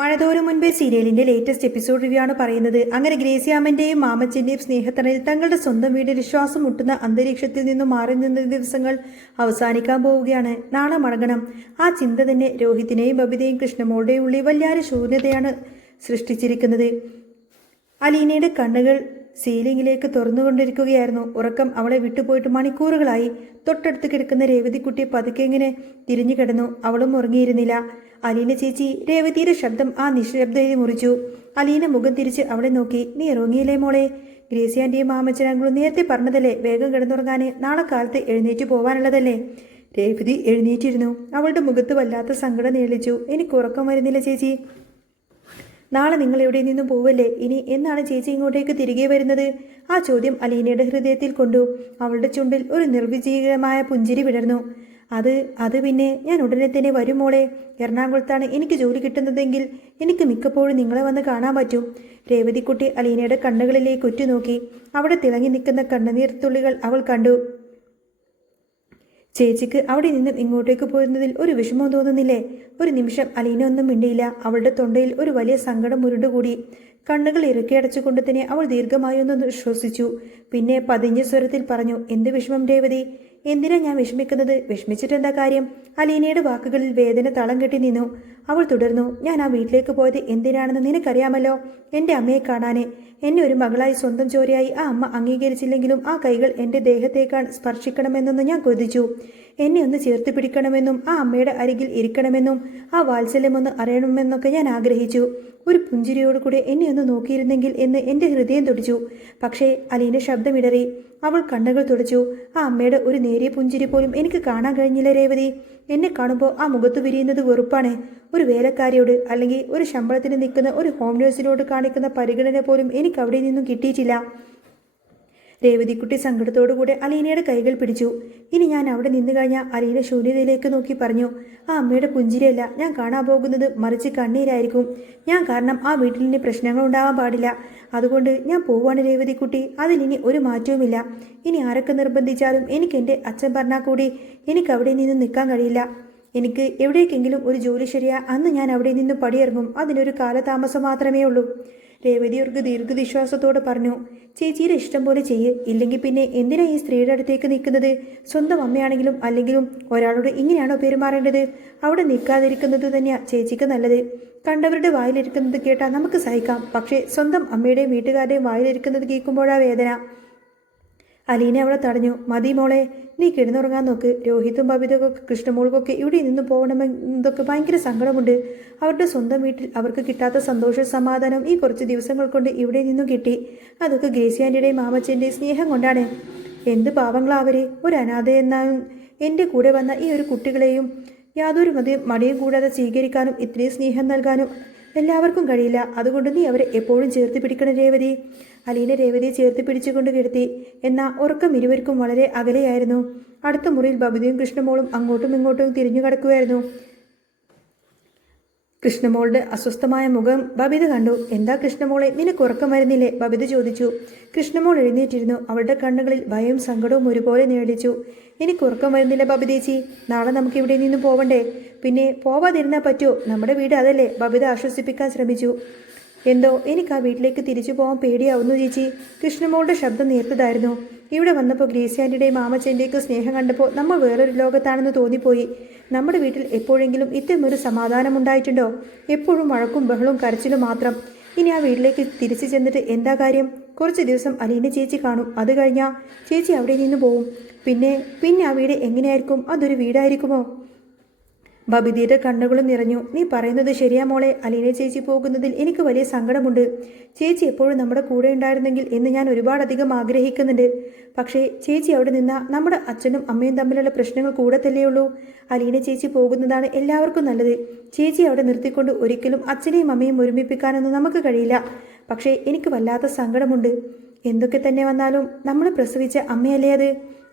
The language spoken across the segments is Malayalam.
മഴതോരും മുൻപേ സീരിയലിന്റെ ലേറ്റസ്റ്റ് എപ്പിസോഡ് റിവ്യൂ ആണ് പറയുന്നത്. അങ്ങനെ ഗ്രേസിയാമ്മന്റെയും മാമച്ചന്റെയും സ്നേഹത്തണലിൽ തങ്ങളുടെ സ്വന്തം വീടിൽ ശ്വാസം മുട്ടുന്ന അന്തരീക്ഷത്തിൽ നിന്നും മാറി നിന്ന ദിവസങ്ങൾ അവസാനിക്കാൻ പോവുകയാണ്. നാളെ മടങ്ങണം. ആ ചിന്ത തന്നെ രോഹിത്തിനെയും ബബിതയും കൃഷ്ണമോളുടെയും ഉള്ളിൽ വല്ലാതെ ശൂന്യതയാണ് സൃഷ്ടിച്ചിരിക്കുന്നത്. അലീനയുടെ കണ്ണുകൾ സീലിംഗിലേക്ക് തുറന്നുകൊണ്ടിരിക്കുകയായിരുന്നു. ഉറക്കം അവളെ വിട്ടുപോയിട്ട് മണിക്കൂറുകളായി. തൊട്ടടുത്ത് കിടക്കുന്ന രേവതിക്കുട്ടിയെ പതുക്കെ ഇങ്ങനെ തിരിഞ്ഞു കിടന്നു. അവളും ഉറങ്ങിയിരുന്നില്ല. അലീന ചേച്ചി, രേവതിയുടെ ശബ്ദം ആ നിശബ്ദതയെ മുറിച്ചു. അലീന മുഖം തിരിച്ച് അവളെ നോക്കി. നീ ഇറങ്ങിയില്ലേ മോളെ? ഗ്രേസി ആന്റിയും മാമച്ചനാങ്കളും നേരത്തെ പറഞ്ഞതല്ലേ വേഗം കിടന്നുറങ്ങാന്, നാളെ കാലത്ത് എഴുന്നേറ്റ് പോവാനുള്ളതല്ലേ? രേവതി എഴുന്നേറ്റിരുന്നു. അവളുടെ മുഖത്ത് വല്ലാത്ത സങ്കടം നേളിച്ചു. എനിക്ക് ഉറക്കം വരുന്നില്ല ചേച്ചി. നാളെ നിങ്ങൾ എവിടെ നിന്നും പോവല്ലേ? ഇനി എന്നാണ് ചേച്ചി ഇങ്ങോട്ടേക്ക് തിരികെ വരുന്നത്? ആ ചോദ്യം അലീനയുടെ ഹൃദയത്തിൽ കൊണ്ടു. അവളുടെ ചുണ്ടിൽ ഒരു നിർവിജീകരമായ പുഞ്ചിരി വിടർന്നു. അത് പിന്നെ ഞാൻ ഉടനെ തന്നെ വരും മോളെ. എറണാകുളത്താണ് എനിക്ക് ജോലി കിട്ടുന്നതെങ്കിൽ എനിക്ക് മിക്കപ്പോഴും നിങ്ങളെ വന്ന് കാണാൻ പറ്റും. രേവതിക്കുട്ടി അലീനയുടെ കണ്ണുകളിലേക്ക് ഉറ്റുനോക്കി. അവിടെ തിളങ്ങി നിൽക്കുന്ന കണ്ണുനീർ തുള്ളികൾ അവൾ കണ്ടു. ചേച്ചിക്ക് അവിടെ നിന്നും ഇങ്ങോട്ടേക്ക് പോരുന്നതിൽ ഒരു വിഷമം തോന്നുന്നില്ലേ? ഒരു നിമിഷം അലീന ഒന്നും മിണ്ടിയില്ല. അവളുടെ തൊണ്ടയിൽ ഒരു വലിയ സങ്കടം ഉരുണ്ടുകൂടി. കണ്ണുകൾ ഇറുക്കിയടച്ചുകൊണ്ട് തന്നെ അവൾ ദീർഘമായി ഒന്ന് ശ്വസിച്ചു. പിന്നെ പതിഞ്ഞ സ്വരത്തിൽ പറഞ്ഞു, എന്ത് വിഷമം രേവതി? എന്തിനാ ഞാൻ വിഷമിക്കുന്നത്? വിഷമിച്ചിട്ടെന്താ കാര്യം? അലീനയുടെ വാക്കുകളിൽ വേദന തളം കെട്ടി നിന്നു. അവൾ തുടർന്നു, ഞാൻ ആ വീട്ടിലേക്ക് പോയത് എന്തിനാണെന്ന് നിനക്കറിയാമല്ലോ. എൻ്റെ അമ്മയെ കാണാന്. എന്നെ ഒരു മകളായി സ്വന്തം ചോരയായി ആ അമ്മ അംഗീകരിച്ചില്ലെങ്കിലും ആ കൈകൾ എൻ്റെ ദേഹത്തേക്കാൾ സ്പർശിക്കണമെന്നൊന്ന് ഞാൻ കൊതിച്ചു. എന്നെ ഒന്ന് ചേർത്ത് പിടിക്കണമെന്നും ആ അമ്മയുടെ അരികിൽ ഇരിക്കണമെന്നും ആ വാത്സല്യമൊന്ന് അറിയണമെന്നൊക്കെ ഞാൻ ആഗ്രഹിച്ചു. ഒരു പുഞ്ചിരിയോടുകൂടെ എന്നെ ഒന്ന് നോക്കിയിരുന്നെങ്കിൽ എന്ന് എൻ്റെ ഹൃദയം തുടിച്ചു. പക്ഷേ അലീന ശബ്ദമിടറി. അവൾ കണ്ണുകൾ തുടച്ചു. ആ അമ്മയുടെ ഒരു നേരിയ പുഞ്ചിരി പോലും എനിക്ക് കാണാൻ കഴിഞ്ഞില്ല രേവതി. എന്നെ കാണുമ്പോൾ ആ മുഖത്ത് വിരിയുന്നത് വെറുപ്പാണ്. ഒരു വേലക്കാരിയോട് അല്ലെങ്കിൽ ഒരു ശമ്പളത്തിന് നിൽക്കുന്ന ഒരു ഹോം നേഴ്സിനോട് കാണിക്കുന്ന പരിഗണന പോലും എനിക്ക് അവിടെ നിന്നും കിട്ടിയിട്ടില്ല. രേവതിക്കുട്ടി സങ്കടത്തോടുകൂടെ അലീനയുടെ കൈകൾ പിടിച്ചു. ഇനി ഞാൻ അവിടെ നിന്നു കഴിഞ്ഞാൽ അലീന ശൂന്യതയിലേക്ക് നോക്കി പറഞ്ഞു, ആ അമ്മയുടെ പുഞ്ചിരിയല്ല ഞാൻ കാണാൻ പോകുന്നത്, മറിച്ച് കണ്ണീരായിരിക്കും. ഞാൻ കാരണം ആ വീട്ടിലിനി പ്രശ്നങ്ങൾ ഉണ്ടാവാൻ പാടില്ല. അതുകൊണ്ട് ഞാൻ പോവാണ് രേവതിക്കുട്ടി. അതിലിനി ഒരു മാറ്റവുമില്ല. ഇനി ആരൊക്കെ നിർബന്ധിച്ചാലും എനിക്ക് എൻ്റെ അച്ഛൻ പറഞ്ഞാൽ കൂടി എനിക്ക് അവിടെ നിന്ന് നിൽക്കാൻ കഴിയില്ല. എനിക്ക് എവിടേക്കെങ്കിലും ഒരു ജോലി ശരിയാ അന്ന് ഞാൻ അവിടെ നിന്ന് പടിയിറങ്ങും. അതിനൊരു കാലതാമസം മാത്രമേ ഉള്ളൂ. രേവതി ഒരു ദീർഘവിശ്വാസത്തോടെ പറഞ്ഞു, ചേച്ചിയുടെ ഇഷ്ടം പോലെ ചെയ്യ്. ഇല്ലെങ്കിൽ പിന്നെ എന്തിനാ ഈ സ്ത്രീയുടെ അടുത്തേക്ക് നിൽക്കുന്നത്? സ്വന്തം അമ്മയാണെങ്കിലും അല്ലെങ്കിലും ഒരാളോട് ഇങ്ങനെയാണോ പെരുമാറേണ്ടത്? അവിടെ നിൽക്കാതിരിക്കുന്നത് തന്നെയാ ചേച്ചിക്ക് നല്ലത്. കണ്ടവരുടെ വായിലിരിക്കുന്നത് കേട്ടാൽ നമുക്ക് സഹിക്കാം. പക്ഷേ സ്വന്തം അമ്മയുടെയും വീട്ടുകാരുടെയും വായിലിരിക്കുന്നത് കേൾക്കുമ്പോഴാ വേദന. അലീന അവളെ തടഞ്ഞു. മതി മോളെ, നീ കിടന്നുറങ്ങാൻ നോക്ക്. രോഹിത്തും ബബിതക്കൊക്കെ കൃഷ്ണമോൾക്കൊക്കെ ഇവിടെ നിന്ന് പോകണമെന്നതൊക്കെ ഭയങ്കര സങ്കടമുണ്ട്. അവരുടെ സ്വന്തം വീട്ടിൽ അവർക്ക് കിട്ടാത്ത സന്തോഷ സമാധാനം ഈ കുറച്ച് ദിവസങ്ങൾ കൊണ്ട് ഇവിടെ നിന്നും കിട്ടി. അതൊക്കെ ഗ്രേസി ആന്റിയുടെയും മാമച്ചൻ്റെയും സ്നേഹം കൊണ്ടാണ്. എന്ത് പാവങ്ങളാ അവരെ. ഒരു അനാഥ എന്നാലും എൻ്റെ കൂടെ വന്ന ഈ ഒരു കുട്ടികളെയും യാതൊരു മടിയും കൂടാതെ സ്വീകരിക്കാനും ഇത്രയും സ്നേഹം നൽകാനും എല്ലാവർക്കും കഴിയില്ല. അതുകൊണ്ട് നീ അവരെ എപ്പോഴും ചേർത്ത് പിടിക്കണം രേവതി. അലീന രേവതിയെ ചേർത്ത് പിടിച്ചുകൊണ്ട് കിടത്തി. എന്നാൽ ഉറക്കം ഇരുവർക്കും വളരെ അകലെയായിരുന്നു. അടുത്ത മുറിയിൽ ബബിതയും കൃഷ്ണമോളും അങ്ങോട്ടും ഇങ്ങോട്ടും തിരിഞ്ഞു കിടക്കുകയായിരുന്നു. കൃഷ്ണമോളുടെ അസ്വസ്ഥമായ മുഖം ബബിത കണ്ടു. എന്താ കൃഷ്ണമോളെ, നിനക്ക് ഉറക്കം വരുന്നില്ലേ? ബബിത ചോദിച്ചു. കൃഷ്ണമോൾ എഴുന്നേറ്റിരുന്നു. അവളുടെ കണ്ണുകളിൽ ഭയവും സങ്കടവും ഒരുപോലെ നേടിച്ചു. എനിക്ക് ഉറക്കം വരുന്നില്ല ബബിതേച്ചി. നാളെ നമുക്ക് ഇവിടെ നിന്ന് പോവണ്ടേ? പിന്നെ പോവാതിരുന്നാൽ പറ്റുമോ? നമ്മുടെ വീട് അതല്ലേ? ബബിത ആശ്വസിപ്പിക്കാൻ ശ്രമിച്ചു. എന്തോ എനിക്ക് ആ വീട്ടിലേക്ക് തിരിച്ചു പോകാൻ പേടിയാവുന്നു ചേച്ചി. കൃഷ്ണമോളുടെ ശബ്ദം നേർത്തതായിരുന്നു. ഇവിടെ വന്നപ്പോൾ ഗ്രേസി ആന്റിയുടെയും മാമച്ചൻ്റെയൊക്കെ സ്നേഹം കണ്ടപ്പോൾ നമ്മൾ വേറൊരു ലോകത്താണെന്ന് തോന്നിപ്പോയി. നമ്മുടെ വീട്ടിൽ എപ്പോഴെങ്കിലും ഇത്തരമൊരു സമാധാനം ഉണ്ടായിട്ടുണ്ടോ? എപ്പോഴും വഴക്കും ബഹളവും കരച്ചിലും മാത്രം. ഇനി ആ വീട്ടിലേക്ക് തിരിച്ചു ചെന്നിട്ട് എന്താ കാര്യം? കുറച്ച് ദിവസം അലീന ചേച്ചി കാണും. അത് കഴിഞ്ഞാൽ ചേച്ചി അവിടെ നിന്ന് പോവും. പിന്നെ ആ വീട് എങ്ങനെയായിരിക്കും? അതൊരു വീടായിരിക്കുമോ? ബബിതയുടെ കണ്ണുകളും നിറഞ്ഞു. നീ പറയുന്നത് ശരിയാ മോളെ. അലീന ചേച്ചി പോകുന്നതിൽ എനിക്ക് വലിയ സങ്കടമുണ്ട്. ചേച്ചി എപ്പോഴും നമ്മുടെ കൂടെ ഉണ്ടായിരുന്നെങ്കിൽ എന്ന് ഞാൻ ഒരുപാടധികം ആഗ്രഹിക്കുന്നുണ്ട്. പക്ഷേ ചേച്ചി അവിടെ നിന്നാൽ നമ്മുടെ അച്ഛനും അമ്മയും തമ്മിലുള്ള പ്രശ്നങ്ങൾ കൂടത്തല്ലേ ഉള്ളൂ. അലീന ചേച്ചി പോകുന്നതാണ് എല്ലാവർക്കും നല്ലത്. ചേച്ചി അവിടെ നിർത്തിക്കൊണ്ട് ഒരിക്കലും അച്ഛനെയും അമ്മയും ഒരുമിപ്പിക്കാനൊന്നും നമുക്ക് കഴിയില്ല. പക്ഷേ എനിക്ക് വല്ലാത്ത സങ്കടമുണ്ട്. എന്തൊക്കെ തന്നെ വന്നാലും നമ്മൾ പ്രസവിച്ച അമ്മയല്ലേ അത്?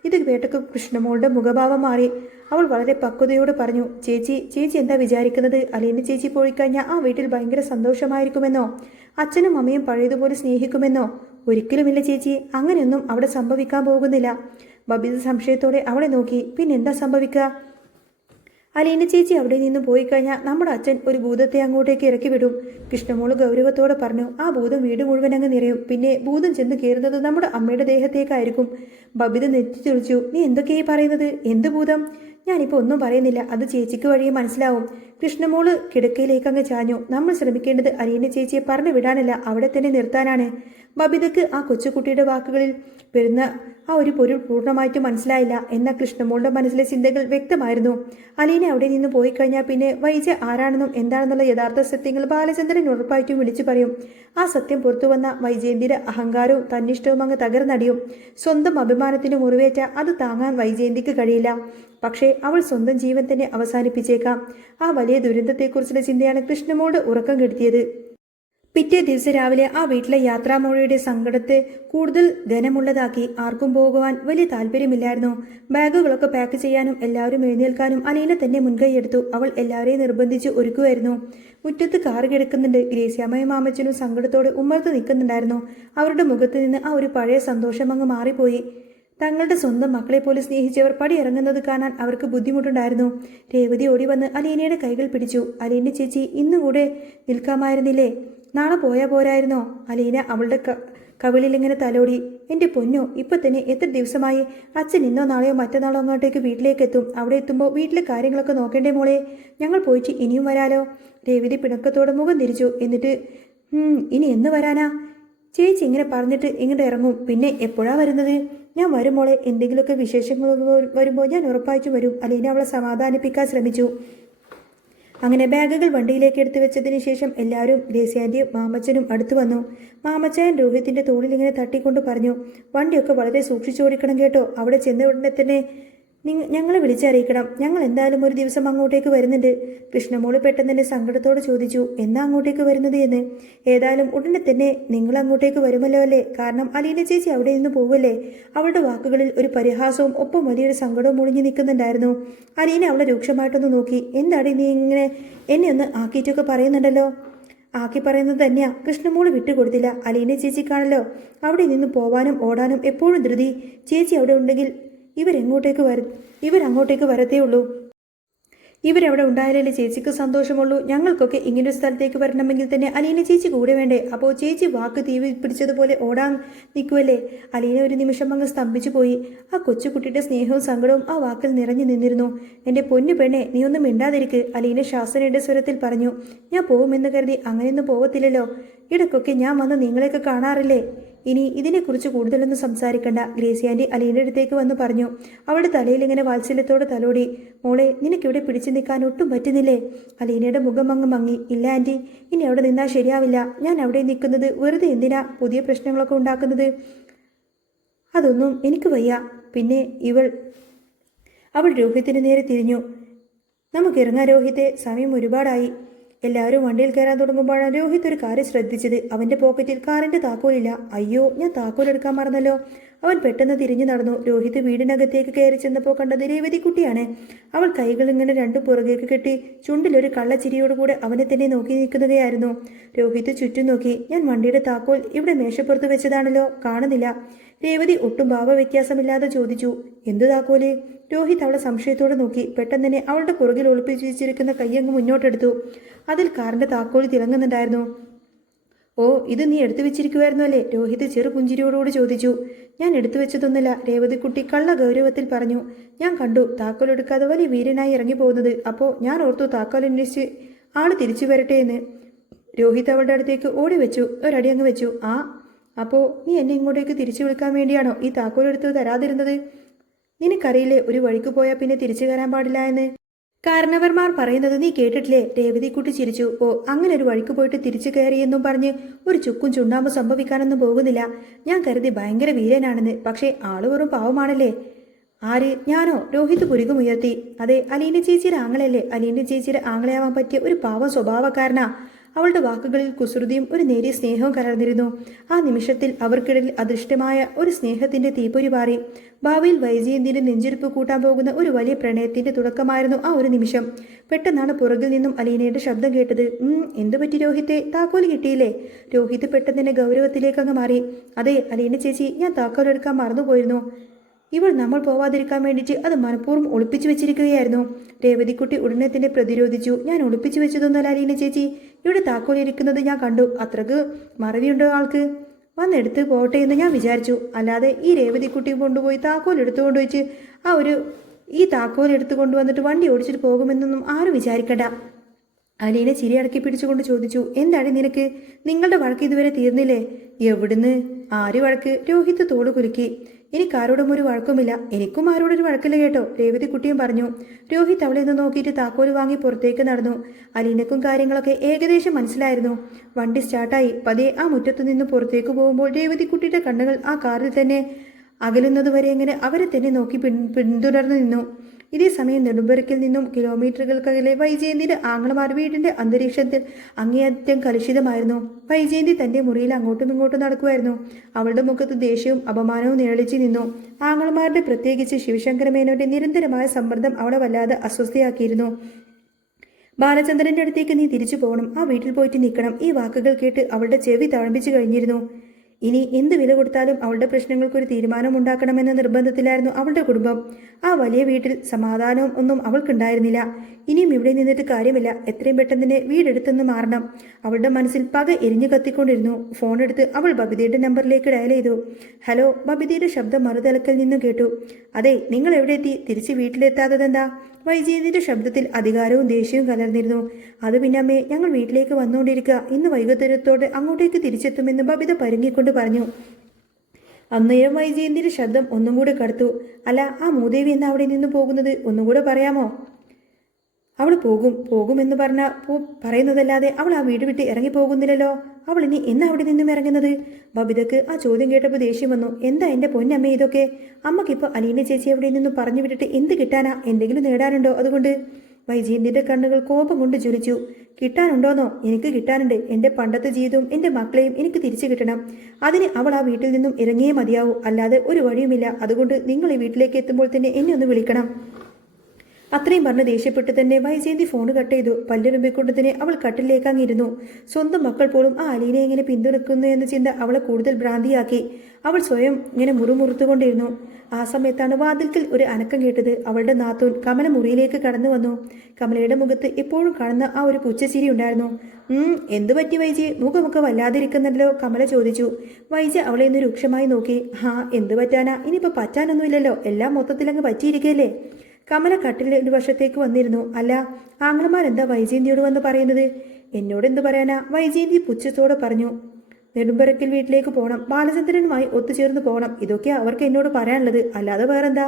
ഇത് കേട്ടൊക്കെ കൃഷ്ണമോളുടെ മുഖഭാവം മാറി. അവൾ വളരെ പക്വതയോട് പറഞ്ഞു, ചേച്ചി എന്താ വിചാരിക്കുന്നത്? അലീന ചേച്ചി പോയിക്കഴിഞ്ഞാൽ ആ വീട്ടിൽ ഭയങ്കര സന്തോഷമായിരിക്കുമെന്നോ? അച്ഛനും അമ്മയും പഴയതുപോലെ സ്നേഹിക്കുമെന്നോ? ഒരിക്കലുമില്ല ചേച്ചി. അങ്ങനെയൊന്നും അവിടെ സംഭവിക്കാൻ പോകുന്നില്ല. ബബിത സംശയത്തോടെ അവളെ നോക്കി. പിന്നെന്താ സംഭവിക്കുക? അലീന ചേച്ചി അവിടെ നിന്ന് പോയി കഴിഞ്ഞാൽ നമ്മുടെ അച്ഛൻ ഒരു ഭൂതത്തെ അങ്ങോട്ടേക്ക് ഇറക്കി വിടും. കൃഷ്ണമോള് ഗൗരവത്തോടെ പറഞ്ഞു. ആ ഭൂതം വീട് മുഴുവൻ അങ്ങ് നിറയും. പിന്നെ ഭൂതം ചെന്ന് കയറുന്നത് നമ്മുടെ അമ്മയുടെ ദേഹത്തേക്കായിരിക്കും. ബബിത നെറ്റി തുളിച്ചു. നീ എന്തൊക്കെയായി പറയുന്നത്? എന്ത് ഭൂതം? ഞാനിപ്പോൾ ഒന്നും പറയുന്നില്ല, അത് ചേച്ചിക്ക് വഴിയെ മനസ്സിലാവും. കൃഷ്ണമോള് കിടക്കയിലേക്ക് അങ്ങ് ചാഞ്ഞു. നമ്മൾ ശ്രമിക്കേണ്ടത് അലീന ചേച്ചിയെ പറഞ്ഞു വിടാനല്ല, അവിടെ തന്നെ നിർത്താനാണ്. ബബിതയ്ക്ക് ആ കൊച്ചുകുട്ടിയുടെ വാക്കുകളിൽ വരുന്ന ആ ഒരു പൊരുൾ പൂർണ്ണമായിട്ടും മനസ്സിലായില്ല. എന്നാൽ കൃഷ്ണമോളുടെ മനസ്സിലെ ചിന്തകൾ വ്യക്തമായിരുന്നു. അലീന അവിടെ നിന്ന് പോയി കഴിഞ്ഞാൽ പിന്നെ വൈജ ആരാണെന്നും എന്താണെന്നുള്ള യഥാർത്ഥ സത്യങ്ങൾ ബാലചന്ദ്രൻ ഉറപ്പായിട്ടും വിളിച്ചു പറയും. ആ സത്യം പുറത്തു വന്ന വൈജയന്തിയുടെ അഹങ്കാരവും തന്നിഷ്ടവും അങ്ങ് തകർന്നടിയും. സ്വന്തം അഭിമാനത്തിന് മുറിവേറ്റ അത് താങ്ങാൻ വൈജയന്തിക്ക് കഴിയില്ല. പക്ഷേ അവൾ സ്വന്തം ജീവൻ തന്നെ അവസാനിപ്പിച്ചേക്കാം. ആ വലിയ ദുരന്തത്തെക്കുറിച്ചുള്ള ചിന്തയാണ് കൃഷ്ണമോളുടെ ഉറക്കം കെടുത്തിയത്. പിറ്റേ ദിവസം രാവിലെ ആ വീട്ടിലെ യാത്രാമോഴയുടെ സങ്കടത്തെ കൂടുതൽ ഘനമുള്ളതാക്കി. ആർക്കും പോകുവാൻ വലിയ താല്പര്യമില്ലായിരുന്നു. ബാഗുകളൊക്കെ പാക്ക് ചെയ്യാനും എല്ലാവരും എഴുന്നേൽക്കാനും അലീന തന്നെ മുൻകൈയെടുത്തു. അവൾ എല്ലാവരെയും നിർബന്ധിച്ച് ഒരുക്കുമായിരുന്നു. മുറ്റത്ത് കാറ് കിടക്കുന്നുണ്ട്. ഗ്രേസ്യാമ്മയും മാമച്ചനും സങ്കടത്തോടെ ഉമ്മർത്ത് നിൽക്കുന്നുണ്ടായിരുന്നു. അവരുടെ മുഖത്ത് നിന്ന് ആ ഒരു പഴയ സന്തോഷം അങ്ങ് മാറിപ്പോയി. തങ്ങളുടെ സ്വന്തം മക്കളെ പോലെ സ്നേഹിച്ചവർ പടിയിറങ്ങുന്നത് കാണാൻ അവർക്ക് ബുദ്ധിമുട്ടുണ്ടായിരുന്നു. രേവതി ഓടി വന്ന് അലീനയുടെ കൈകൾ പിടിച്ചു. അലീന ചേച്ചി, ഇന്നും കൂടെ നിൽക്കാമായിരുന്നില്ലേ? നാളെ പോയാൽ പോരായിരുന്നോ? അലീന അവളുടെ കവിളിൽ ഇങ്ങനെ തലോടി. എൻ്റെ പൊന്നോ, ഇപ്പം തന്നെ എത്ര ദിവസമായി? അച്ഛൻ ഇന്നോ നാളെയോ മറ്റന്നാളോ അങ്ങോട്ടേക്ക് വീട്ടിലേക്ക് എത്തും. അവിടെ എത്തുമ്പോൾ വീട്ടിലെ കാര്യങ്ങളൊക്കെ നോക്കേണ്ടേ മോളെ? ഞങ്ങൾ പോയിട്ട് ഇനിയും വരാലോ? രേവതി പിണക്കത്തോടെ മുഖം തിരിച്ചു. എന്നിട്ട് ഇനി എന്ന് വരാനാ? ചേച്ചി ഇങ്ങനെ പറഞ്ഞിട്ട് ഇങ്ങോട്ട് ഇറങ്ങും. പിന്നെ എപ്പോഴാ വരുന്നത്? ഞാൻ വരും മോളെ. എന്തെങ്കിലുമൊക്കെ വിശേഷങ്ങൾ വരുമ്പോൾ ഞാൻ ഉറപ്പായിട്ടും വരും. അലീന അവളെ സമാധാനിപ്പിക്കാൻ ശ്രമിച്ചു. അങ്ങനെ ബാഗുകൾ വണ്ടിയിലേക്ക് എടുത്തു വെച്ചതിന് ശേഷം എല്ലാവരും ഗ്രേസ്യാൻ്റെയും മാമച്ചനും അടുത്തു വന്നു. മാമച്ചായൻ രോഹിത്തിൻ്റെ തോളിൽ ഇങ്ങനെ തട്ടിക്കൊണ്ട് പറഞ്ഞു, വണ്ടിയൊക്കെ വളരെ സൂക്ഷിച്ചോടിക്കണം കേട്ടോ. അവിടെ ചെന്ന ഉടനെ തന്നെ ഞങ്ങളെ വിളിച്ചറിയിക്കണം. ഞങ്ങൾ എന്തായാലും ഒരു ദിവസം അങ്ങോട്ടേക്ക് വരുന്നുണ്ട്. കൃഷ്ണമോള് പെട്ടെന്ന് തന്നെ സങ്കടത്തോടെ ചോദിച്ചു, എന്നാ അങ്ങോട്ടേക്ക് വരുന്നത് എന്ന്? ഏതായാലും ഉടനെ തന്നെ നിങ്ങൾ അങ്ങോട്ടേക്ക് വരുമല്ലോ അല്ലേ? കാരണം അലീന ചേച്ചി അവിടെ നിന്ന് പോവല്ലേ? അവളുടെ വാക്കുകളിൽ ഒരു പരിഹാസവും ഒപ്പം വലിയൊരു സങ്കടവും ഒളിഞ്ഞു നിൽക്കുന്നുണ്ടായിരുന്നു. അലീന അവളെ രൂക്ഷമായിട്ടൊന്ന് നോക്കി. എന്താണ് നീ ഇങ്ങനെ എന്നെ ഒന്ന് ആക്കിയിട്ടൊക്കെ പറയുന്നുണ്ടല്ലോ? ആക്കി പറയുന്നത് തന്നെയാ. കൃഷ്ണമോള് വിട്ടുകൊടുത്തില്ല. അലീന ചേച്ചിക്കാണല്ലോ അവിടെ നിന്ന് പോവാനും ഓടാനും എപ്പോഴും ധൃതി. ചേച്ചി അവിടെ ഉണ്ടെങ്കിൽ ഇവരങ്ങോട്ടേക്ക് വരത്തേ ഉള്ളൂ. ഇവരവിടെ ഉണ്ടായാലേ ചേച്ചിക്ക് സന്തോഷമുള്ളൂ. ഞങ്ങൾക്കൊക്കെ ഇങ്ങനൊരു സ്ഥലത്തേക്ക് വരണമെങ്കിൽ തന്നെ അലീന ചേച്ചി കൂടെ വേണ്ടേ? അപ്പോൾ ചേച്ചി വാക്ക് തീ പിടിച്ചതുപോലെ ഓടാൻ നിൽക്കുമല്ലേ? അലീന ഒരു നിമിഷം അങ്ങ് സ്തംഭിച്ചു പോയി. ആ കൊച്ചുകുട്ടിയുടെ സ്നേഹവും സങ്കടവും ആ വാക്കിൽ നിറഞ്ഞു നിന്നിരുന്നു. എൻ്റെ പൊന്നു പെണ്ണെ, നീ ഒന്നും മിണ്ടാതിരിക്ക്, അലീന ശാസനയുടെ സ്വരത്തിൽ പറഞ്ഞു. ഞാൻ പോവുമെന്ന് കരുതി അങ്ങനെയൊന്നും പോകത്തില്ലല്ലോ. ഇടയ്ക്കൊക്കെ ഞാൻ വന്ന് നിങ്ങളെയൊക്കെ കാണാറില്ലേ? ഇനി ഇതിനെക്കുറിച്ച് കൂടുതലൊന്നും സംസാരിക്കണ്ട. ഗ്രേസ്യാൻ്റി അലീനയുടെ അടുത്തേക്ക് വന്ന് പറഞ്ഞു. അവളുടെ തലയിൽ ഇങ്ങനെ വാത്സല്യത്തോടെ തലോടി. മോളെ, നിനക്കിവിടെ പിടിച്ചു നിൽക്കാൻ ഒട്ടും പറ്റുന്നില്ലേ? അലീനയുടെ മുഖം അങ്ങ് മങ്ങി. ഇല്ല ആൻറ്റി, ഇനി അവിടെ നിന്നാൽ ശരിയാവില്ല. ഞാൻ അവിടെ നിൽക്കുന്നത് വെറുതെ എന്തിനാ പുതിയ പ്രശ്നങ്ങളൊക്കെ ഉണ്ടാക്കുന്നത്? അതൊന്നും എനിക്ക് വയ്യ. പിന്നെ അവൾ രോഹിത്തിന് നേരെ തിരിഞ്ഞു. നമുക്കിറങ്ങാം രോഹിത്തെ, സമയം ഒരുപാടായി. എല്ലാവരും വണ്ടിയിൽ കയറാൻ തുടങ്ങുമ്പോഴാണ് രോഹിത് ഒരു കാര്യം ശ്രദ്ധിച്ചത്. അവൻ്റെ പോക്കറ്റിൽ കാറിൻ്റെ താക്കോലില്ല. അയ്യോ, ഞാൻ താക്കോൽ എടുക്കാൻ മറന്നല്ലോ. അവൻ പെട്ടെന്ന് തിരിഞ്ഞു നടന്നു. രോഹിത് വീടിനകത്തേക്ക് കയറി ചെന്നപ്പോൾ കണ്ടത് രേവതിക്കുട്ടിയാണ്. അവൾ കൈകൾ ഇങ്ങനെ രണ്ടും പുറകേക്ക് കെട്ടി ചുണ്ടിലൊരു കള്ളച്ചിരിയോടുകൂടെ അവനെ തന്നെ നോക്കി നിൽക്കുന്നതായിരുന്നു. രോഹിത് ചുറ്റും നോക്കി. ഞാൻ വണ്ടിയുടെ താക്കോൽ ഇവിടെ മേശപ്പുറത്ത് വെച്ചതാണല്ലോ, കാണുന്നില്ല. രേവതി ഒട്ടും ഭാവവ്യത്യാസമില്ലാതെ ചോദിച്ചു. എന്തു താക്കോല്? രോഹിത് അവളെ സംശയത്തോടെ നോക്കി. പെട്ടെന്ന് തന്നെ അവളുടെ പുറകിൽ ഒളിപ്പിച്ചു വെച്ചിരിക്കുന്ന കയ്യങ്ങ് മുന്നോട്ടെടുത്തു. അതിൽ കാറിന്റെ താക്കോൽ തിളങ്ങുന്നുണ്ടായിരുന്നു. ഓ, ഇത് നീ എടുത്തു വെച്ചിരിക്കുമായിരുന്നു അല്ലേ? രോഹിത് ചെറു പുഞ്ചിരിയോടുകൂടി ചോദിച്ചു. ഞാൻ എടുത്തു വെച്ചതൊന്നുമില്ല, രേവതിക്കുട്ടി കള്ള ഗൗരവത്തിൽ പറഞ്ഞു. ഞാൻ കണ്ടു താക്കോൽ എടുക്കാതെ വലിയ വീരനായി ഇറങ്ങി പോകുന്നത്. അപ്പോൾ ഞാൻ ഓർത്തു താക്കോൽ അന്വേഷിച്ച് ആള് തിരിച്ചു വരട്ടെ എന്ന്. രോഹിത് അവളുടെ അടുത്തേക്ക് ഓടി വെച്ചു. ഒരടി അങ്ങ് വെച്ചു. അപ്പോൾ നീ എന്നെ ഇങ്ങോട്ടേക്ക് തിരിച്ചു വിളിക്കാൻ വേണ്ടിയാണോ ഈ താക്കോൽ എടുത്ത് തരാതിരുന്നത്? നിനക്കറിയില്ലേ ഒരു വഴിക്ക് പോയാൽ പിന്നെ തിരിച്ചു കയറാൻ പാടില്ല എന്ന്? കാരണവർമാർ പറയുന്നത് നീ കേട്ടിട്ടില്ലേ? രേവതിക്കുട്ടി ചിരിച്ചു. ഓ, അങ്ങനെ ഒരു വഴിക്ക് പോയിട്ട് തിരിച്ചു കയറിയെന്നും പറഞ്ഞ് ഒരു ചുക്കും ചുണ്ണാമ്പ് സംഭവിക്കാനൊന്നും പോകുന്നില്ല. ഞാൻ കരുതി ഭയങ്കര വീരനാണെന്ന്. പക്ഷേ ആള് വെറും പാവമാണല്ലേ. ആര്? ഞാനോ? രോഹിത് പുരുകമുയർത്തി. അതെ, അലീന ചേച്ചിയുടെ ആങ്ങളയല്ലേ? അലീന ചേച്ചിയുടെ ആങ്ങളയാവാൻ പറ്റിയ ഒരു പാവം സ്വഭാവക്കാരനാ. അവളുടെ വാക്കുകളിൽ കുസൃതിയും ഒരു നേരിയ സ്നേഹവും കലർന്നിരുന്നു. ആ നിമിഷത്തിൽ അവർക്കിടയിൽ അദൃഷ്ടമായ ഒരു സ്നേഹത്തിന്റെ തീപ്പൊരി പാറി. ഭാവിയിൽ വൈജയന്തിന്റെ നെഞ്ചിരിപ്പ് കൂട്ടാൻ പോകുന്ന ഒരു വലിയ പ്രണയത്തിന്റെ തുടക്കമായിരുന്നു ആ ഒരു നിമിഷം. പെട്ടെന്നാണ് പുറകിൽ നിന്നും അലീനയുടെ ശബ്ദം കേട്ടത്. എന്തു പറ്റി രോഹിത്തെ? താക്കോൽ കിട്ടിയില്ലേ? രോഹിത് പെട്ടെന്ന് തന്നെ ഗൗരവത്തിലേക്ക് അങ്ങ് മാറി. അതെ അലീന ചേച്ചി, ഞാൻ താക്കോൽ എടുക്കാൻ മറന്നുപോയിരുന്നു. ഇവൾ നമ്മൾ പോവാതിരിക്കാൻ വേണ്ടിയിട്ട് അത് മനഃപൂർവ്വം ഒളിപ്പിച്ചു വെച്ചിരിക്കുകയായിരുന്നു. രേവതിക്കുട്ടി ഉടനെ തന്നെ പ്രതിരോധിച്ചു. ഞാൻ ഒളിപ്പിച്ചു വെച്ചതൊന്നുമല്ല അലീന ചേച്ചി, ഇവിടെ താക്കോലിരിക്കുന്നത് ഞാൻ കണ്ടു. അത്രക്ക് മറവിയുണ്ടോ ആൾക്ക്? വന്നെടുത്ത് പോട്ടെ എന്ന് ഞാൻ വിചാരിച്ചു. അല്ലാതെ ഈ രേവതിക്കുട്ടി കൊണ്ടുപോയി താക്കോൽ എടുത്തുകൊണ്ട് വെച്ച് ഈ താക്കോൽ എടുത്തു കൊണ്ടുവന്നിട്ട് വണ്ടി ഓടിച്ചിട്ട് പോകുമെന്നൊന്നും ആരും വിചാരിക്കണ്ട. അലീന ചിരി അടക്കി പിടിച്ചുകൊണ്ട് ചോദിച്ചു. എന്താണ് നിനക്ക്? നിങ്ങളുടെ വഴക്ക് ഇതുവരെ തീർന്നില്ലേ? എവിടുന്ന്? ആര് വഴക്ക്? രോഹിത് തോട് കുലുക്കി. എനിക്കാരോടും ഒരു വഴക്കുമില്ല. എനിക്കും ആരോടൊരു വഴക്കില്ല കേട്ടോ, രേവതിക്കുട്ടിയും പറഞ്ഞു. രോഹിത് അവളെ നിന്ന് നോക്കിയിട്ട് താക്കോല് വാങ്ങി പുറത്തേക്ക് നടന്നു. അലീനക്കും കാര്യങ്ങളൊക്കെ ഏകദേശം മനസ്സിലായിരുന്നു. വണ്ടി സ്റ്റാർട്ടായി. പതിയെ ആ മുറ്റത്തു നിന്ന് പുറത്തേക്ക് പോകുമ്പോൾ രേവതിക്കുട്ടിയുടെ കണ്ണുകൾ ആ കാറിൽ തന്നെ അകലുന്നതുവരെ എങ്ങനെ അവരെ തന്നെ നോക്കി പിന്തുടർന്നു നിന്നു. ഇതേ സമയം നെടുമ്പരക്കിൽ നിന്നും കിലോമീറ്ററുകൾക്കകലെ വൈജയന്തിയുടെ ആങ്ങളമാർ വീടിന്റെ അന്തരീക്ഷത്തിൽ അങ്ങേയറ്റം കലുഷിതമായിരുന്നു. വൈജയന്തി തന്റെ മുറിയിൽ അങ്ങോട്ടും ഇങ്ങോട്ടും നടക്കുമായിരുന്നു. അവളുടെ മുഖത്ത് ദേഷ്യവും അപമാനവും നിഴലിച്ചു നിന്നു. ആങ്ങളമാരുടെ, പ്രത്യേകിച്ച് ശിവശങ്കരമേനോന്റെ നിരന്തരമായ സമ്മർദ്ദം അവളെ വല്ലാതെ അസ്വസ്ഥയാക്കിയിരുന്നു. ബാലചന്ദ്രന്റെ അടുത്തേക്ക് നീ തിരിച്ചു പോകണം, ആ വീട്ടിൽ പോയിട്ട് നിൽക്കണം. ഈ വാക്കുകൾ കേട്ട് അവളുടെ ചെവി തഴമ്പിച്ചു കഴിഞ്ഞിരുന്നു. ഇനി എന്ത് വില കൊടുത്താലും അവളുടെ പ്രശ്നങ്ങൾക്കൊരു തീരുമാനമുണ്ടാക്കണമെന്ന നിർബന്ധത്തിലായിരുന്നു അവളുടെ കുടുംബം. ആ വലിയ വീട്ടിൽ സമാധാനവും ഒന്നും അവൾക്കുണ്ടായിരുന്നില്ല. ഇനിയും ഇവിടെ നിന്നിട്ട് കാര്യമില്ല, എത്രയും പെട്ടെന്ന് തന്നെ വീടെടുത്തെന്ന് മാറണം. അവളുടെ മനസ്സിൽ പക എരിഞ്ഞു കത്തിക്കൊണ്ടിരുന്നു. ഫോണെടുത്ത് അവൾ ബബിതയുടെ നമ്പറിലേക്ക് ഡയൽ ചെയ്തു. ഹലോ. ബബിതയുടെ ശബ്ദം മറുതലക്കൽ നിന്നും കേട്ടു. അതെ, നിങ്ങൾ എവിടെ എത്തി? തിരിച്ച് വീട്ടിലെത്താത്തതെന്താ? വൈജയന്തിന്റെ ശബ്ദത്തിൽ അധികാരവും ദേഷ്യവും കലർന്നിരുന്നു. അത് പിന്നമ്മേ, ഞങ്ങൾ വീട്ടിലേക്ക് വന്നുകൊണ്ടിരിക്കുക. ഇന്ന് വൈകുന്നേരത്തോടെ അങ്ങോട്ടേക്ക് തിരിച്ചെത്തുമെന്ന് ബബിത പരുങ്ങിക്കൊണ്ട് പറഞ്ഞു. അന്നേരം വൈജയന്തിന്റെ ശബ്ദം ഒന്നും കൂടെ കടുത്തു. അല്ല, ആ മൂദേവി എന്നാ അവിടെ നിന്ന് പോകുന്നത്? ഒന്നും കൂടെ പറയാമോ? അവൾ പോകുമെന്ന് പറയുന്നതല്ലാതെ അവൾ ആ വീട് വിട്ട് ഇറങ്ങിപ്പോകുന്നില്ലല്ലോ. അവൾ ഇനി എന്നാ അവിടെ നിന്നും ഇറങ്ങുന്നത്? ബബിതക്ക് ആ ചോദ്യം കേട്ടപ്പോൾ ദേഷ്യം വന്നു. എന്താ എൻ്റെ പൊന്നമ്മേ ഇതൊക്കെ? അമ്മക്കിപ്പോൾ അലീന ചേച്ചി അവിടെ നിന്നും പറഞ്ഞു വിട്ടിട്ട് എന്ത് കിട്ടാനാ? എന്തെങ്കിലും നേടാനുണ്ടോ? അതുകൊണ്ട് വൈജയന്തിന്റെ കണ്ണുകൾ കോപം കൊണ്ട് ജ്വലിച്ചു. കിട്ടാനുണ്ടോന്നോ? എനിക്ക് കിട്ടാനുണ്ട്. എൻ്റെ പണ്ടത്തെ ജീവിതവും എൻ്റെ മക്കളെയും എനിക്ക് തിരിച്ചു കിട്ടണം. അതിന് അവൾ ആ വീട്ടിൽ നിന്നും ഇറങ്ങിയേ മതിയാവൂ, അല്ലാതെ ഒരു വഴിയുമില്ല. അതുകൊണ്ട് നിങ്ങൾ ഈ വീട്ടിലേക്ക് എത്തുമ്പോൾ തന്നെ എന്നെ ഒന്ന് വിളിക്കണം. അത്രയും പറഞ്ഞ് ദേഷ്യപ്പെട്ട് തന്നെ വൈജയന്തി ഫോൺ കട്ട് ചെയ്തു. പല്ലുറുമ്പിക്കൊണ്ട് തന്നെ അവൾ കട്ടിലേക്ക് അങ്ങിരുന്നു. സ്വന്തം മക്കൾ പോലും ആ അലീനെ എങ്ങനെ പിന്തുണക്കുന്നു എന്ന ചിന്ത അവളെ കൂടുതൽ ഭ്രാന്തിയാക്കി. അവൾ സ്വയം ഇങ്ങനെ മുറുമുറുത്തുകൊണ്ടിരുന്നു. ആ സമയത്താണ് വാതിൽക്കൽ ഒരു അനക്കം കേട്ടത്. അവളുടെ നാത്തൂൻ കമല മുറിയിലേക്ക് കടന്നു വന്നു. കമലയുടെ മുഖത്ത് എപ്പോഴും കാണുന്ന ആ ഒരു പുച്ഛച്ചിരി ഉണ്ടായിരുന്നു. എന്തു പറ്റി വൈജി? മുഖമൊക്കെ വല്ലാതിരിക്കുന്നല്ലോ, കമല ചോദിച്ചു. വൈജി അവളെ ഒന്ന് രൂക്ഷമായി നോക്കി. എന്തു പറ്റാനാ? ഇനിയിപ്പോൾ പറ്റാനൊന്നുമില്ലല്ലോ, എല്ലാം മൊത്തത്തിലങ്ങ് പറ്റിയിരിക്കുകയല്ലേ. കമല കട്ടിലെ ഒരു വശത്തേക്ക് വന്നിരുന്നു. അല്ല, ആങ്ങളമാരെന്താ വൈജയന്തിയോട് വന്ന് പറയുന്നത്? എന്നോട് എന്ത് പറയാനാ? വൈജയന്തി പുച്ഛത്തോടെ പറഞ്ഞു. നെടുമ്പരക്കിൽ വീട്ടിലേക്ക് പോകണം, ബാലചന്ദ്രനുമായി ഒത്തുചേർന്ന് പോകണം. ഇതൊക്കെ അവർക്ക് എന്നോട് പറയാനുള്ളത്, അല്ലാതെ വേറെന്താ?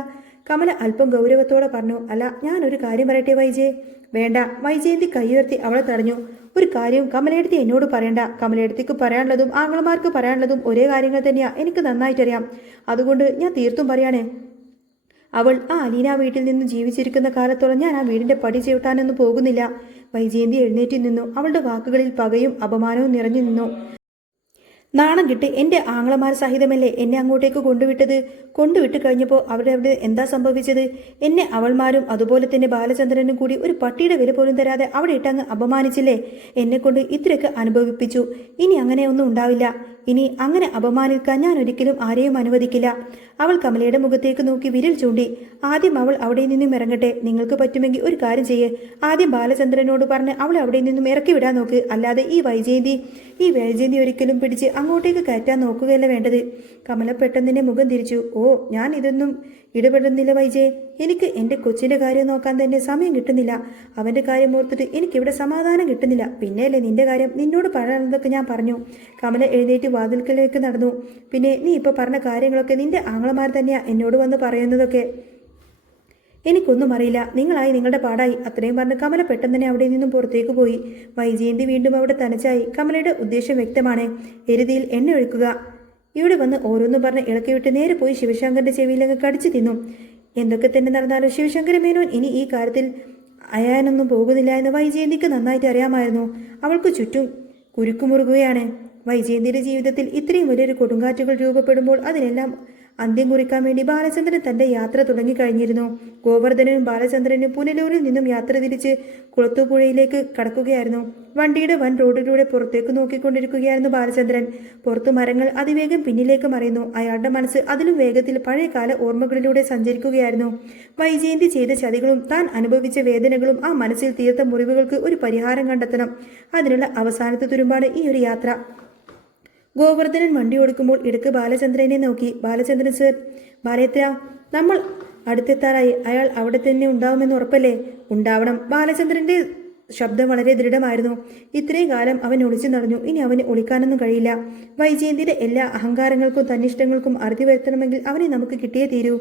കമല അല്പം ഗൗരവത്തോടെ പറഞ്ഞു. അല്ല, ഞാനൊരു കാര്യം പറയട്ടെ വൈജയ്? വേണ്ട. വൈജയന്തി കൈയുയർത്തി അവളെ തടഞ്ഞു. ഒരു കാര്യവും കമലയെടുത്തി എന്നോട് പറയണ്ട. കമലയെടുത്തിക്ക് പറയാനുള്ളതും ആങ്ങളമാർക്ക് പറയാനുള്ളതും ഒരേ കാര്യങ്ങൾ തന്നെയാ, എനിക്ക് നന്നായിട്ടറിയാം. അതുകൊണ്ട് ഞാൻ തീർത്തും പറയാനേ, അവൾ ആ അലീന വീട്ടിൽ നിന്ന് ജീവിച്ചിരിക്കുന്ന കാലത്തോളം ഞാൻ ആ വീടിന്റെ പടി ചവിട്ടാനൊന്നും പോകുന്നില്ല. വൈജയന്തി എഴുന്നേറ്റ് നിന്നു. അവളുടെ വാക്കുകളിൽ പകയും അപമാനവും നിറഞ്ഞു നിന്നു. നാണം കിട്ട് എൻ്റെ ആങ്ങളമാർ സഹിതമല്ലേ എന്നെ അങ്ങോട്ടേക്ക് കൊണ്ടുവിട്ട് കഴിഞ്ഞപ്പോൾ അവിടെ എന്താ സംഭവിച്ചത്? എന്നെ അവൾമാരും അതുപോലെ തന്നെ ബാലചന്ദ്രനും കൂടി ഒരു പട്ടിയുടെ വില പോലും തരാതെ അവിടെ ഇട്ടങ്ങ് അപമാനിച്ചില്ലേ? എന്നെക്കൊണ്ട് ഇത്രയൊക്കെ അനുഭവിപ്പിച്ചു. ഇനി അങ്ങനെയൊന്നും ഉണ്ടാവില്ല. ഇനി അങ്ങനെ അപമാനിക്കാൻ ഞാൻ ഒരിക്കലും ആരെയും അനുവദിക്കില്ല. അവൾ കമലയുടെ മുഖത്തേക്ക് നോക്കി വിരൽ ചൂണ്ടി. ആദ്യം അവൾ അവിടെ നിന്നും ഇറങ്ങട്ടെ. നിങ്ങൾക്ക് പറ്റുമെങ്കിൽ ഒരു കാര്യം ചെയ്യേ, ആദ്യം ബാലചന്ദ്രനോട് പറഞ്ഞ് അവളെ അവിടെ നിന്നും ഇറക്കി വിടാൻ നോക്ക്. അല്ലാതെ ഈ വൈജയന്തി ഒരിക്കലും പിടിച്ച് അങ്ങോട്ടേക്ക് കയറ്റാൻ നോക്കുകയല്ല വേണ്ടത്. കമല പെട്ടെന്നെ മുഖം തിരിച്ചു. ഞാൻ ഇതൊന്നും ഇടപെടുന്നില്ല വൈജയ്. എനിക്ക് എൻ്റെ കൊച്ചിൻ്റെ കാര്യം നോക്കാൻ തന്നെ സമയം കിട്ടുന്നില്ല. അവൻ്റെ കാര്യം ഓർത്തിട്ട് എനിക്കിവിടെ സമാധാനം കിട്ടുന്നില്ല. പിന്നെയല്ലേ നിന്റെ കാര്യം? നിന്നോട് പറയാനുള്ളതൊക്കെ ഞാൻ പറഞ്ഞു. കമല എഴുന്നേറ്റ് വാതിൽക്കലേക്ക് നടന്നു. പിന്നെ നീ ഇപ്പോൾ പറഞ്ഞ കാര്യങ്ങളൊക്കെ നിന്റെ ആങ്ങളമാർ തന്നെയാ എന്നോട് വന്ന് പറയുന്നതൊക്കെ. എനിക്കൊന്നും അറിയില്ല. നിങ്ങളായി നിങ്ങളുടെ പാടായി. അത്രയും പറഞ്ഞ് കമല പെട്ടെന്ന് തന്നെ അവിടെ നിന്നും പുറത്തേക്ക് പോയി. വൈജയന്തി വീണ്ടും അവിടെ തനച്ചായി. കമലയുടെ ഉദ്ദേശം വ്യക്തമാണ്. എരുതിയിൽ എണ്ണ ഒഴിക്കുക. ഇവിടെ വന്ന് ഓരോന്നും പറഞ്ഞ് ഇളക്കിവിട്ട് നേരെ പോയി ശിവശങ്കറിന്റെ ചെവിയിലങ്ങ് കടിച്ചു തിന്നു. എന്തൊക്കെ തന്നെ നടന്നാലും ശിവശങ്കര മേനോൻ ഇനി ഈ കാര്യത്തിൽ അയാനൊന്നും പോകുന്നില്ല എന്ന് വൈജയന്തിക്ക് നന്നായിട്ട് അറിയാമായിരുന്നു. അവൾക്ക് ചുറ്റും കുരുക്കുമുറുകുകയാണ്. വൈജയന്തിയുടെ ജീവിതത്തിൽ ഇത്രയും വലിയൊരു കൊടുങ്കാറ്റുകൾ രൂപപ്പെടുമ്പോൾ അന്ത്യം കുറിക്കാൻ വേണ്ടി ബാലചന്ദ്രൻ തന്റെ യാത്ര തുടങ്ങിക്കഴിഞ്ഞിരുന്നു. ഗോവർദ്ധനും ബാലചന്ദ്രനും പുനലൂരിൽ നിന്നും യാത്ര തിരിച്ച് കുളത്തൂപ്പുഴയിലേക്ക് കടക്കുകയായിരുന്നു. വണ്ടിയുടെ വൻ റോഡിലൂടെ പുറത്തേക്ക് നോക്കിക്കൊണ്ടിരിക്കുകയായിരുന്നു ബാലചന്ദ്രൻ. പുറത്തു മരങ്ങൾ അതിവേഗം പിന്നിലേക്ക് മറയുന്നു. അയാളുടെ മനസ്സ് അതിലും വേഗത്തിൽ പഴയകാല ഓർമ്മകളിലൂടെ സഞ്ചരിക്കുകയായിരുന്നു. വൈജയന്തി ചെയ്ത ചതികളും താൻ അനുഭവിച്ച വേദനകളും ആ മനസ്സിൽ തീർത്ത മുറിവുകൾക്ക് ഒരു പരിഹാരം കണ്ടെത്തണം. അതിനുള്ള അവസാനത്തെ തുരുമ്പാണ് ഈ ഒരു യാത്ര. ഗോവർദ്ധനൻ വണ്ടി ഓടിക്കുമ്പോൾ ഇടയ്ക്ക് ബാലചന്ദ്രനെ നോക്കി. ബാലചന്ദ്രൻ സർ, ബാലേത്ര, നമ്മൾ അടുത്തെത്താറായി. അയാൾ അവിടെ തന്നെ ഉണ്ടാവുമെന്ന് ഉറപ്പല്ലേ? ഉണ്ടാവണം. ബാലചന്ദ്രന്റെ ശബ്ദം വളരെ ദൃഢമായിരുന്നു. ഇത്രയും കാലം അവൻ ഒളിച്ചു നടന്നു. ഇനി അവന് ഒളിക്കാനൊന്നും കഴിയില്ല. വൈജയന്തിയുടെ എല്ലാ അഹങ്കാരങ്ങൾക്കും തന്നിഷ്ടങ്ങൾക്കും അറുതി വരുത്തണമെങ്കിൽ അവനെ നമുക്ക് കിട്ടിയേ തീരൂ.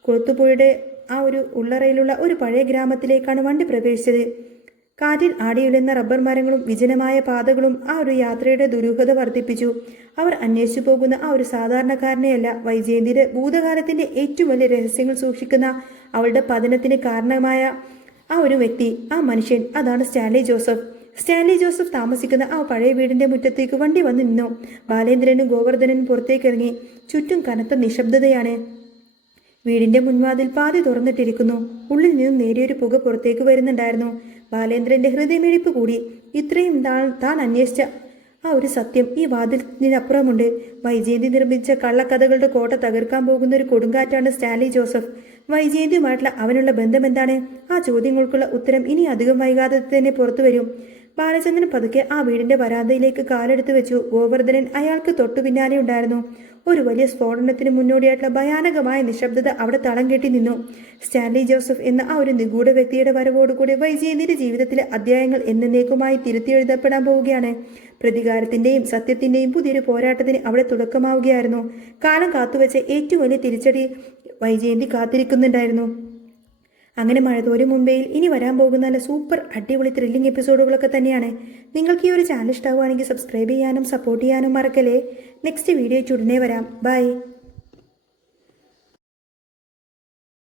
കുളത്തുപുഴയുടെ ആ ഒരു ഉള്ളറയിലുള്ള ഒരു പഴയ ഗ്രാമത്തിലേക്കാണ് വണ്ടി പ്രവേശിച്ചത്. കാറ്റിൽ ആടിയുലയുന്ന റബ്ബർ മരങ്ങളും വിജനമായ പാതകളും ആ ഒരു യാത്രയുടെ ദുരൂഹത വർദ്ധിപ്പിച്ചു. അവർ അന്വേഷിച്ചു പോകുന്ന ആ ഒരു സാധാരണക്കാരനെയല്ല, വൈജയന്തിയുടെ ഭൂതകാലത്തിന്റെ ഏറ്റവും വലിയ രഹസ്യങ്ങൾ സൂക്ഷിക്കുന്ന, അവളുടെ പതനത്തിന് കാരണമായ ആ ഒരു വ്യക്തി, ആ മനുഷ്യൻ, അതാണ് സ്റ്റാൻലി ജോസഫ്. സ്റ്റാൻലി ജോസഫ് താമസിക്കുന്ന ആ പഴയ വീടിന്റെ മുറ്റത്തേക്ക് വണ്ടി വന്നു നിന്നു. ബാലേന്ദ്രനും ഗോവർദ്ധനും പുറത്തേക്ക് ഇറങ്ങി. ചുറ്റും കനത്ത നിശബ്ദതയാണ്. വീടിന്റെ മുൻവാതിൽ പാതി തുറന്നിട്ടിരിക്കുന്നു. ഉള്ളിൽ നിന്നും നേരിയൊരു പുക പുറത്തേക്ക് വരുന്നുണ്ടായിരുന്നു. ബാലേന്ദ്രന്റെ ഹൃദയമിടിപ്പ് കൂടി. ഇത്രയും താൻ അന്വേഷിച്ച ആ ഒരു സത്യം ഈ വാതിലിനപ്പുറമുണ്ട്. വൈജയന്തി നിർമ്മിച്ച കള്ളക്കഥകളുടെ കോട്ട തകർക്കാൻ പോകുന്ന ഒരു കൊടുങ്കാറ്റാണ് സ്റ്റാൻലി ജോസഫ്. വൈജയന്തിയുമായിട്ടുള്ള അവനുള്ള ബന്ധം എന്താണ്? ആ ചോദ്യങ്ങൾക്കുള്ള ഉത്തരം ഇനി അധികം വൈകാതെ തന്നെ പുറത്തു വരും. ബാലചന്ദ്രൻ പതുക്കെ ആ വീടിന്റെ വരാന്തയിലേക്ക് കാലെടുത്ത് വെച്ചു. ഗോവർദ്ധനൻ അയാൾക്ക് തൊട്ടു പിന്നാലെ ഉണ്ടായിരുന്നു. ഒരു വലിയ സ്ഫോടനത്തിന് മുന്നോടിയായിട്ടുള്ള ഭയാനകമായ നിശബ്ദത അവിടെ തളം കെട്ടി നിന്നു. സ്റ്റാൻലി ജോസഫ് എന്ന ആ ഒരു നിഗൂഢ വ്യക്തിയുടെ വരവോടുകൂടി വൈജയന്തിയുടെ ജീവിതത്തിലെ അധ്യായങ്ങൾ എന്നേക്കുമായി തിരുത്തി എഴുതപ്പെടാൻ പോവുകയാണ്. പ്രതികാരത്തിന്റെയും സത്യത്തിന്റെയും പുതിയൊരു പോരാട്ടത്തിന് അവിടെ തുടക്കമാവുകയായിരുന്നു. കാലം കാത്തുവെച്ച ഏറ്റവും വലിയ തിരിച്ചടി വൈജയന്തി കാത്തിരിക്കുന്നുണ്ടായിരുന്നു. അങ്ങനെ മഴതോരും മുംബൈയിൽ ഇനി വരാൻ പോകുന്ന നല്ല സൂപ്പർ അടിപൊളി ത്രില്ലിംഗ് എപ്പിസോഡുകളൊക്കെ തന്നെയാണ്. നിങ്ങൾക്ക് ഈ ഒരു ചാനൽ ഇഷ്ടമാവുകയാണെങ്കിൽ സബ്സ്ക്രൈബ് ചെയ്യാനും സപ്പോർട്ട് ചെയ്യാനും മറക്കല്ലേ. നെക്സ്റ്റ് വീഡിയോ ഉടനെ വരാം. ബൈ.